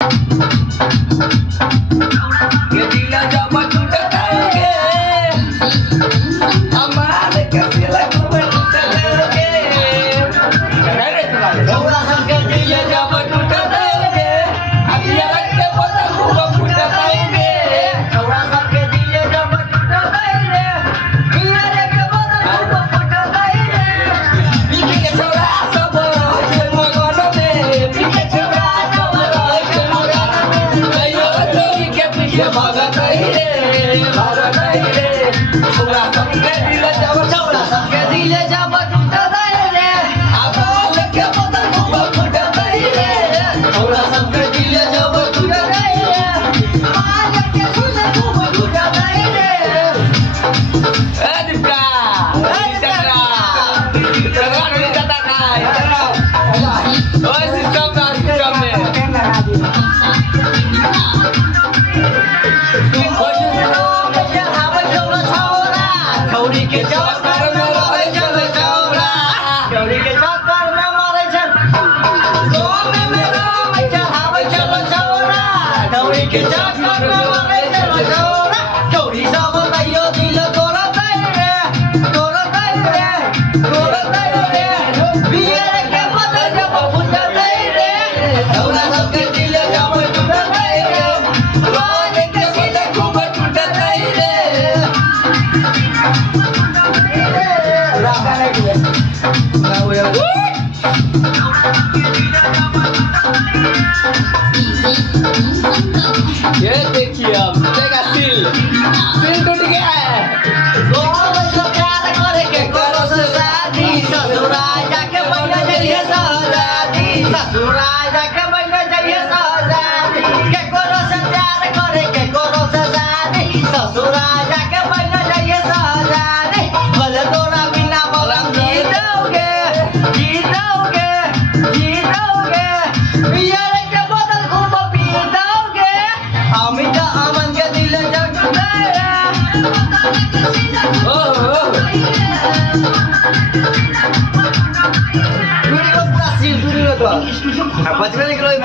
ये दिल जब टूटतागे हमारे कैसे लगूं टूटतागे गौरा सबके दिल जब टूटतागे अभी अलग के पता खूब फूटतागे गौरा सबके दिल जब टूटतागे दिल के पता खूब फूटतागे पीके छोरा सब रोज मगन में पीके छोरा सब रोज मगन में कहियो तोरी के पीछे भागत रे गौरा सबके दिल जब टूटतागे रे अब अलग के पता खूब फूटतागे गौरा सबके दिल जब टूटतागे रे आज के सुन खूब फूटतागे ए दिपका चला नहीं जाता काय ओए सिस्टम में छौरी के चक्कर में मरे चल छौरा छौरी के चक्कर में मरे चल सोने में राम चढ़ावे चल छौरा छौरी के चक्कर में मरे चल छौरा छौरी सब कहियो दिल तोरा रे बियर के पता जब फूट रे छौरा सबके दिल जब टूट रे रोज के सीधे खूब टूट रे ये देखिए अब जगह सिल टूट गया है प्यार करे के करो से शादी ससुराल जाके बन जाइए शादी ससुराल जाके बन जाइए शादी के करो से प्यार करे के करो से शादी ससुराल जाके बन जाइए शादी भले तोरा बिना बलम जीतोगे बियर के बोतल खूब पीतोगे अमित अमन के दिल जब टूटेगा पूरा सील पूरी तो बचने निकलो मैं